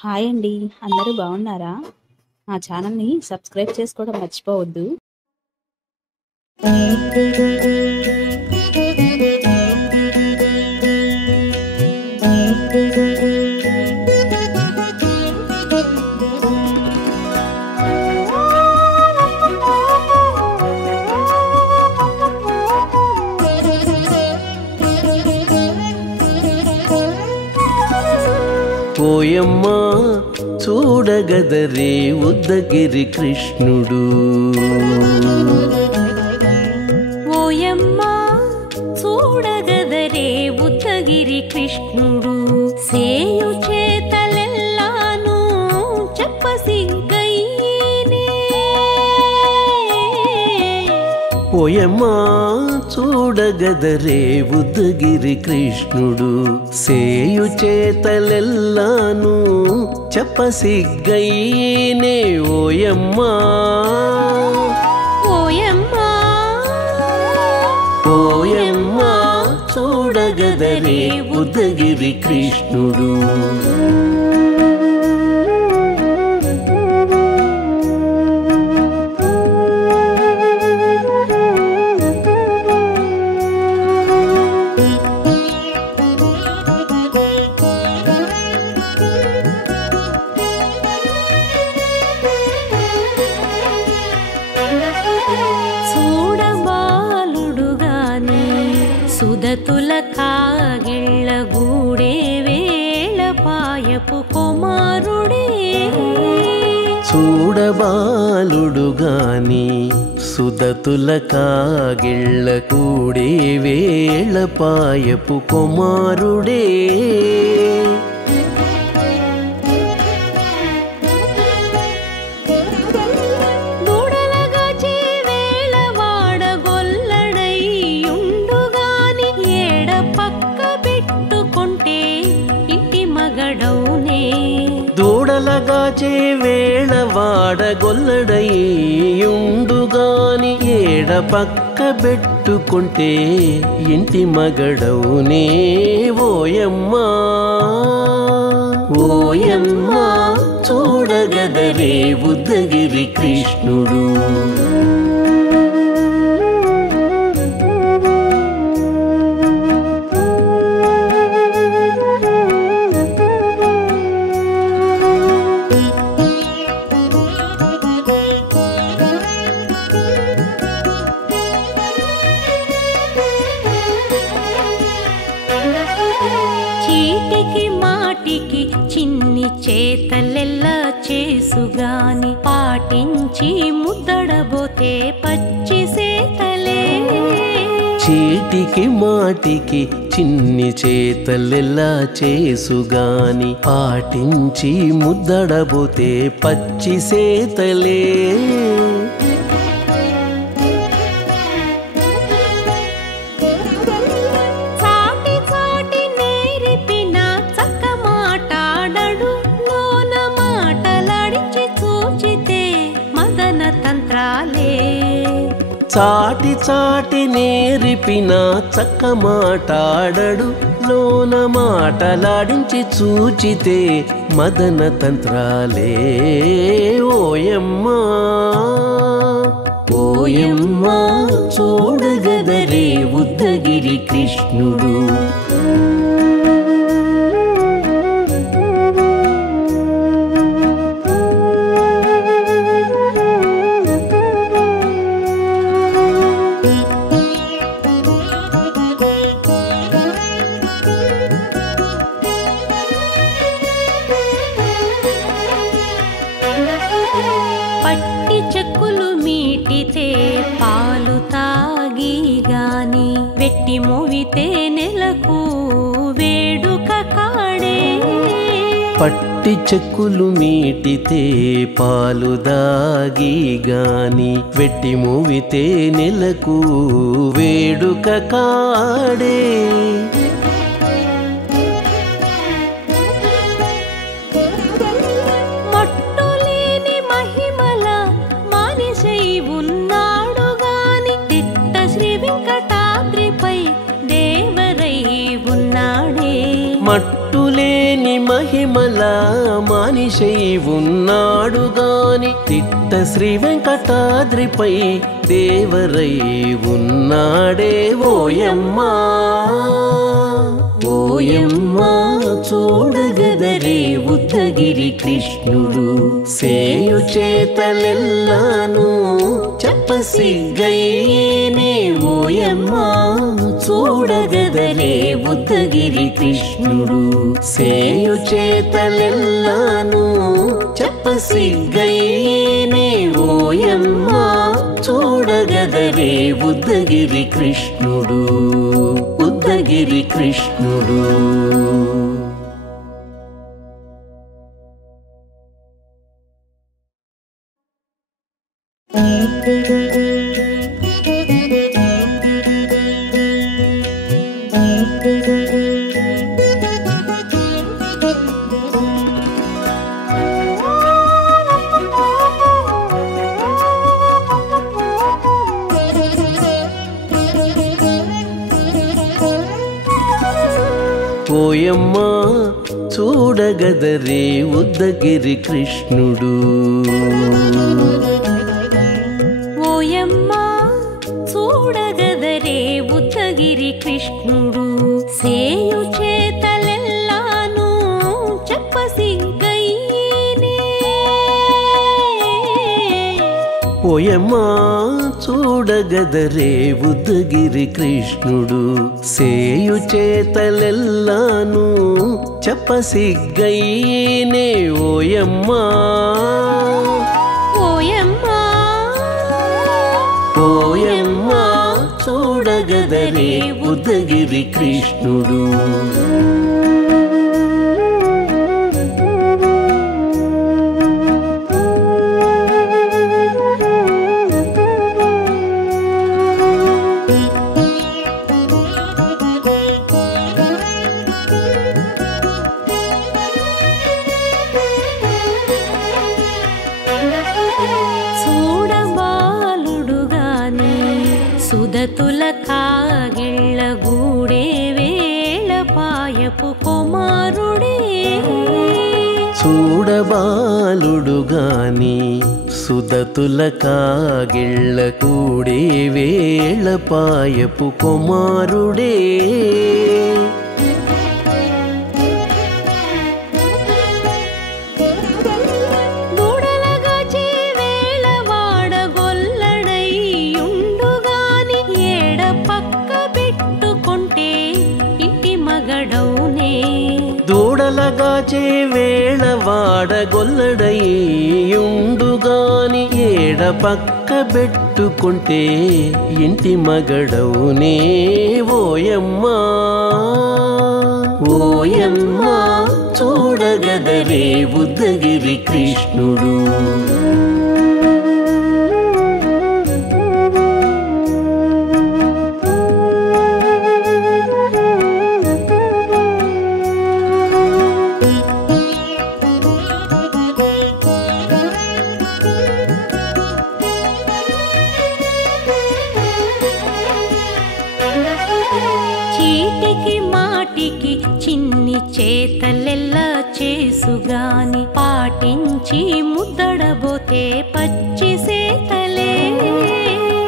Hi అండి. అందరూ బాగున్నారా? మా ఛానల్‌ని సబ్స్క్రైబ్ చేసుకోవడం మర్చిపోవద్దు. ఓయమ్మా చూడగదరే ఉద్దగిరి కృష్ణుడు. ఓయమ్మా చూడగదరే ఉద్దగిరి కృష్ణుడు. సేయు చేతలెల్లాను చెప్పసిగ్గైనే. ఓయమ్మా చూడగదరే ఉద్దగిరి కృష్ణుడు. సేయు చేతలెల్లాను చెప్పసిగ్గైనే. ఓయమ్మా ఓయమ్మా ఓయమ్మా చూడగదరే ఉద్దగిరి కృష్ణుడు. చూడబాలుడుగాని సుదతుల కాగిళ్ళ గూడే వేళ పాయపు కుమారుడే. చూడబాలుడుగాని సుదతుల కాగిళ్ళ కూడే వేళ పాయపు కుమారుడే. దూడలగాచి వేళ వాడగొల్లడైయుండుగాని ఏడ పక్క పెట్టుకుంటే ఇంటి మగడౌనే. దూడలగాచే వేళ వాడగొల్లడయ్యుండుగాని ఏడ పక్క పెట్టుకుంటే ఇంటి మగడవునే. ఓయమ్మా ఓయమ్మా చూడగదరే ఉద్దగిరి కృష్ణుడు. చీటికి మాటికి చిన్ని చేతలెల్లా చేసుగాని పాటించి ముద్దడబోతే పచ్చి సేతలే. చీటికి మాటికి చిన్ని చేతలెల్లా చేసుగాని పాటించి ముద్దడబోతే పచ్చి సేతలే. చాటి చాటి నేర్పిన చక్క మాటాడడు లోన మాటలాడించి చూచితే మదన తంత్రాలే. చాటి చాటి నేర్పిన చక్క మాటాడడు లోన మాటలాడించి చూచితే మదన తంత్రాలే. ఓయమ్మా ఓయమ్మా చూడగదరే ఉద్దగిరి కృష్ణుడు. పట్టి చెక్కులు మీటితే పాలు తాగి గాని వెట్టి మోవితే నెలకు వేడుక కాడే. పట్టి చెక్కులు మీటితే పాలు దాగి గాని వెట్టి మూవితే నెలకు వేడుక కాడే. మట్టులేని మహిమల మానిషై ఉన్నాడు గాని తిట్ట శ్రీ వెంకటాద్రిపై దేవరై ఉన్నాడే. మట్టులేని మహిమల నెల మానిషై ఉన్నాడు గాని తిట్ట శ్రీ వెంకటాద్రిపై దేవరై ఉన్నాడే ఓయమ్మా ఓయమ్మా చూడగదరే ఉద్దగిరి కృష్ణుడు సేయు చేతలెల్లాను చెప్పసిగ్గైనే ఓయమ్మా చూడగదరే ఉద్దగిరి కృష్ణుడు సేయు చేతలెల్లాను చెప్పసిగ్గైనే ఓయమ్మా చూడగదరే ఉద్దగిరి కృష్ణుడు ఉద్దగిరి కృష్ణుడు. ఓయమ్మా చూడగదరే ఉద్దగిరి కృష్ణుడు ఓయమ్మా చూడగదరే ఉద్దగిరి కృష్ణుడు సేయు చేతలెల్లాను చెప్పసిగ్గైనే ఓయమ్మా చూడగదరే ఉద్దగిరి కృష్ణుడు సేయు చేతలెల్లాను చెప్పసిగ్గైనే ఓయమ్మా ఓయమ్మా ఓయమ్మా చూడగదరే ఉద్దగిరి కృష్ణుడు. సుదతుల కాగిళ్ళ గూడే వేళ పాయపు కుమారుడే చూడబాలుడు గాని సుదతుల కాగిళ్ళ కూడే వేళ పాయపు కుమారుడే దూడలగాచే వేళ వాడగొల్లడయ్యుండుగాని ఏడ పక్క పెట్టుకుంటే ఇంటి మగడవునే ఓయమ్మా ఓయమ్మా చూడగదరే ఉద్దగిరి కృష్ణుడు. చిన్ని చేతలెల్లా చేసుగాని పాటించి ముద్దడబోతే పచ్చి సేతలే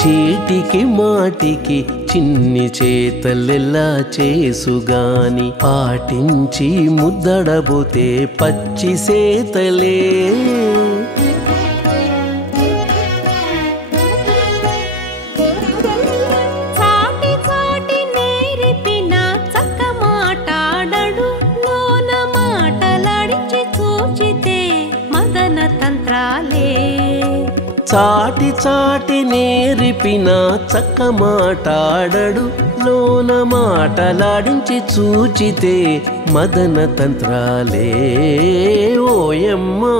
చీటికి మాటికి చిన్ని చేతలెల్లా చేసుగాని పాటించి ముద్దడబోతే పచ్చి సేతలే చాటి చాటి నేరిపిన చక్క మాటాడడు లోన మాటలాడించి చూచితే మదన తంత్రాలే ఓయమ్మా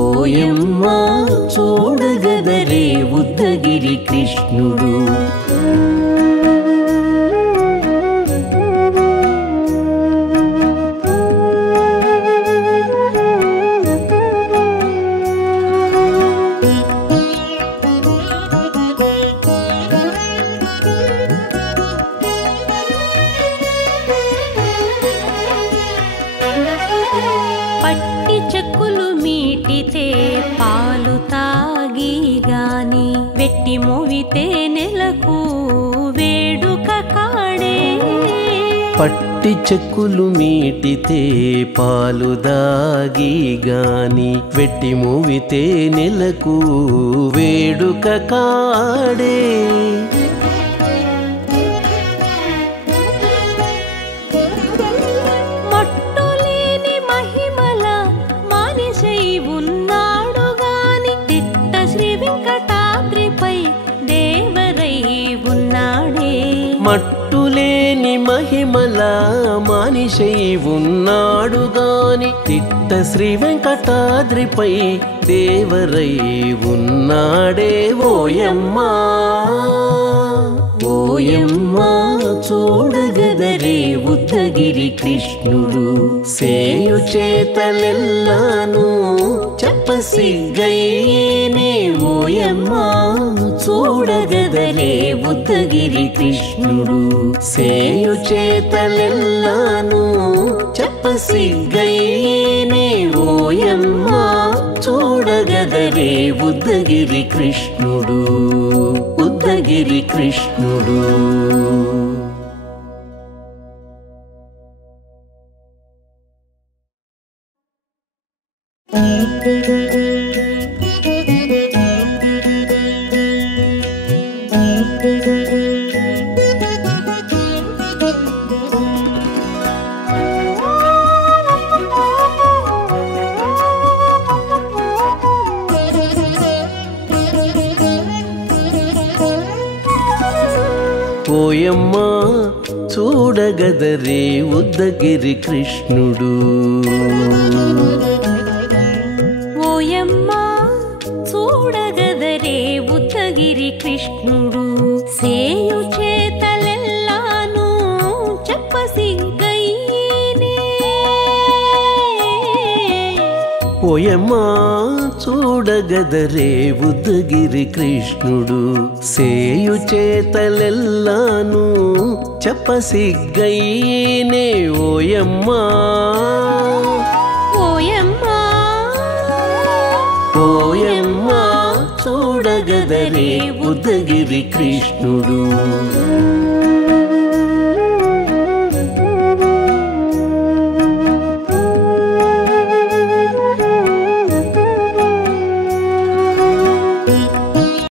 ఓయమ్మా చూడగదరే ఉద్దగిరి కృష్ణుడు. పట్టి చెక్కులు మీటితే పాలు తాగి గాని వెట్టి మోవితే నెలకు వేడుక కాడే పట్టి చెక్కులు మీటితే పాలు దాగి గాని వెట్టి మూవితే నెలకు వేడుక కాడే మట్టులేని మహిమల మానిషై ఉన్నాడు గాని తిట్ట శ్రీ వెంకటాద్రిపై దేవరై ఉన్నాడే మట్టులేని మహిమల మానిషై ఉన్నాడు గాని తిట్ట శ్రీ వెంకటాద్రిపై దేవరై ఉన్నాడే ఓయమ్మా ఓయమ్మా చూడగదరే ఉద్దగిరి కృష్ణుడు సేయు చేతలెల్లాను చెప్పసిగ్గైనే ఓయమ్మా చూడగదరే ఉద్దగిరి కృష్ణుడు సేయు చేతలెల్లాను చెప్పసిగ్గైనే ఓయమ్మా చూడగదరే ఉద్దగిరి కృష్ణుడు ఉద్దగిరి కృష్ణుడు ఓయమ్మా చూడగదరే ఉద్దగిరి కృష్ణుడు ఓయమ్మా చూడగదరే ఉద్దగిరి కృష్ణుడు సేయు చేతలెల్లాను చెప్పసిగ్గైనే ఓయమ్మా చూడగదరే ఉద్దగిరి కృష్ణుడు సేయు చేతలెల్లాను చెప్పసిగ్గైనే ఓయమ్మా ఓయమ్మా ఓయమ్మా చూడగదరే ఉద్దగిరి కృష్ణుడు